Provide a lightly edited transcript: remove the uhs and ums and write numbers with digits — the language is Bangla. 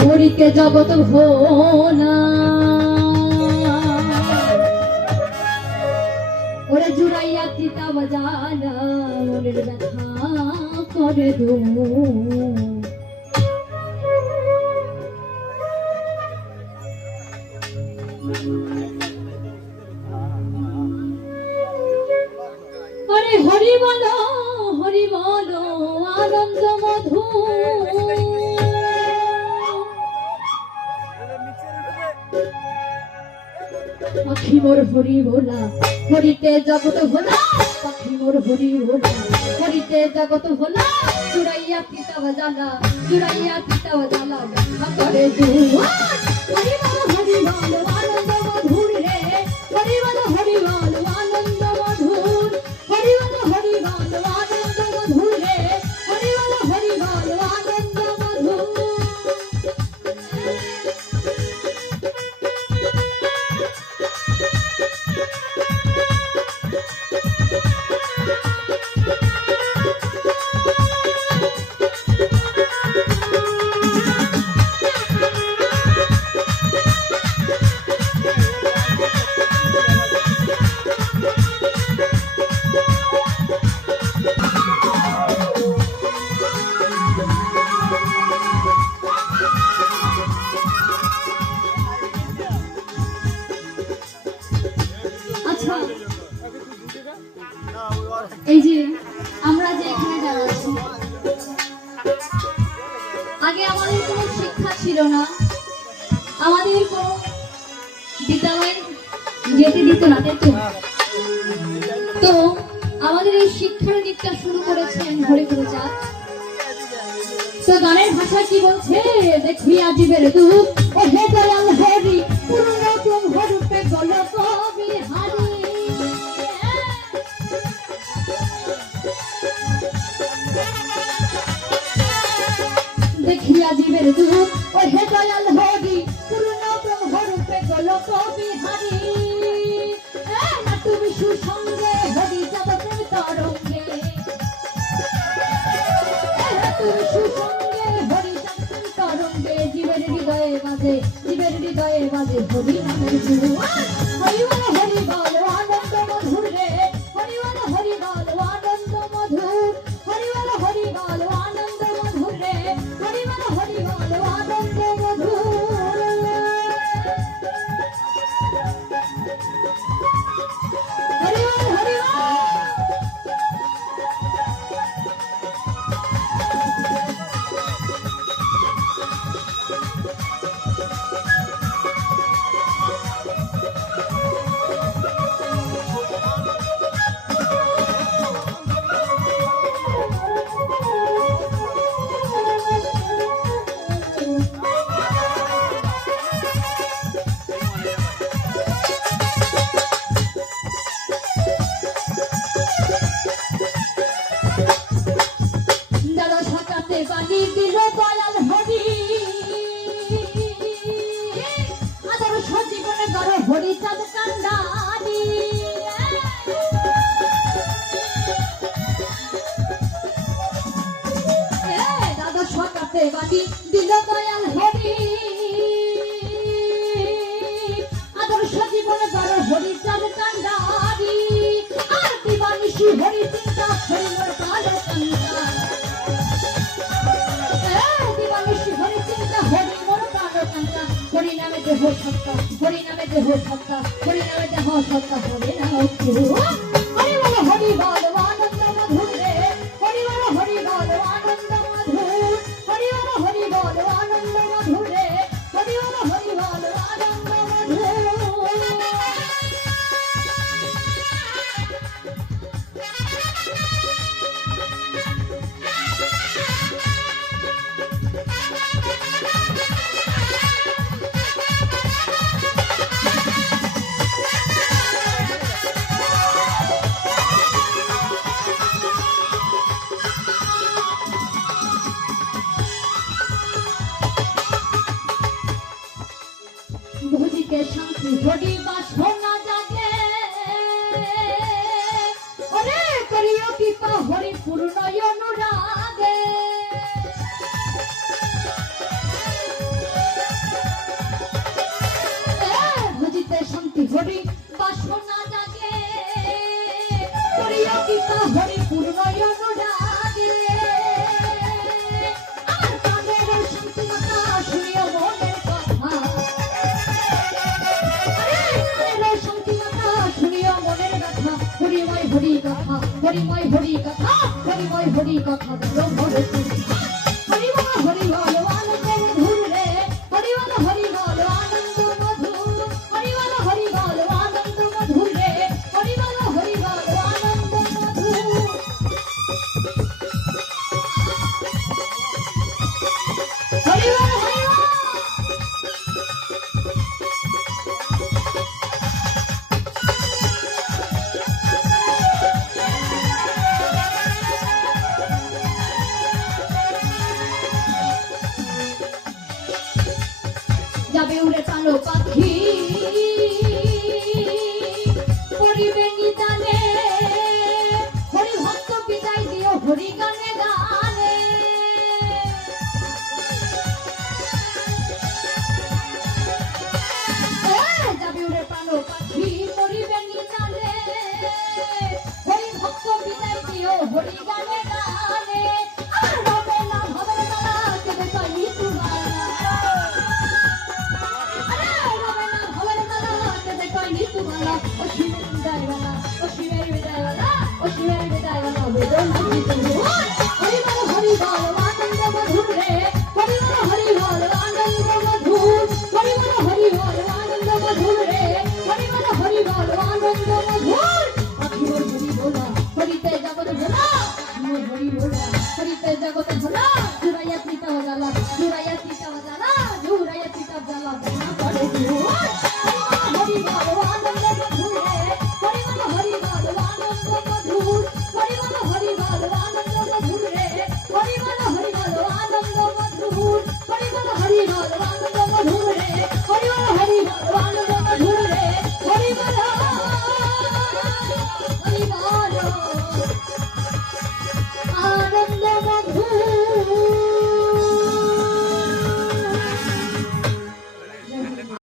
হরিকে জগৎ ভোলা ওরে জুড়াইয়া চিতা বাজালা মনের ব্যথা করে দো আরে হরি বলো আনন্দ মধু পাখি মোর হরি ভোলা হরিতে জগৎ ভোলা পাখি মোর হরি ভোলা হরিতে জগৎ ভোলা জুড়াইয়া পিতা বাজালা করে দুয়ার হরি বলো আনন্দ মধুর রে হরি বলো আনন্দ মধুর হরি বলো আনন্দ মধুর রে হরি বলো আনন্দ মধুর। এই যে আমরা যে এখানে যারা আছি আগে আমাদের কোনো শিক্ষা ছিল না, আমাদের কোনো বিদ্যালয়ে যেতে দিত না, তো আমাদের এই শিক্ষার দিকটা শুরু করেছেন হরিগুরুচাঁদ। তো গানের ভাষা কি বলছে দেখি আজিবের দুঃখ ও হে দয়াল হরি পূর্ণ তুম হরূপে গল কবি হারি দেখিয়া জীবের দুঃখ ও হে দয়াল হরি পূর্ণ ব্রহ্ম রূপে গল কবি হারি না তুমি সুসঙ্গে হরি জগতের তরঙ্গে তুমি সুসঙ্গে হরি জগতের তরঙ্গে জীবের হৃদয়ে বাজে হরি নামের জোয়ার হরি বল আনন্দ মধুর রে হরি বল আনন্দ মধুর হরি বল আনন্দ মধুর রে হরি বল আনন্দ মধুর। হরি বল বাণী দিল দয়াল হরি আদর সজীবনে গড় হরি চাঁদ কান্ডারি দাদা সকাতে বাণী দিল দয়াল হরি আদর সজীবনে গড় হরি চাঁদ কান্ডারি আর দিবানিশি হরি চিন্তা হরি মোর কালো কান্ডা হরি নামে দেহ সত্তা হরি নামে দেহ সত্তা হরি নাম হরি বল আনন্দ মধুর রে হরি বল আনন্দ মধুর হরি বল আনন্দ মধুর রে হরি বল আনন্দ মধুর। ভোজিকে শান্তি হরি বাসনা জাগে ওরে করিও কৃপা হরি পূর্ণ অনুরাগে হরিময় হরি কথা হরিময় হরি কথা বলো ভরে তুমি হরি বল আনন্দ মধুর রে হরি বল আনন্দ মধুর হরি বল আনন্দ মধুর রে হরি বল আনন্দ মধুর হরি বল যাবে উড়ে কালো পাখি পরিবে নিদানে হরি ভক্ত বিদায় দিও হরি গানে গানে যাবে উড়ে কালো পাখি পরিবে নিদানে হরি ভক্ত বিদায় দিও হরি গানে গানে আর রবে না হবে না কেবে পাই তোমার জগত ভোলা জুড়াইয়া পিতা জ্বালা জুড়াইয়া পিতা জ্বালা জুড়াইয়া পিতা জ্বালা করে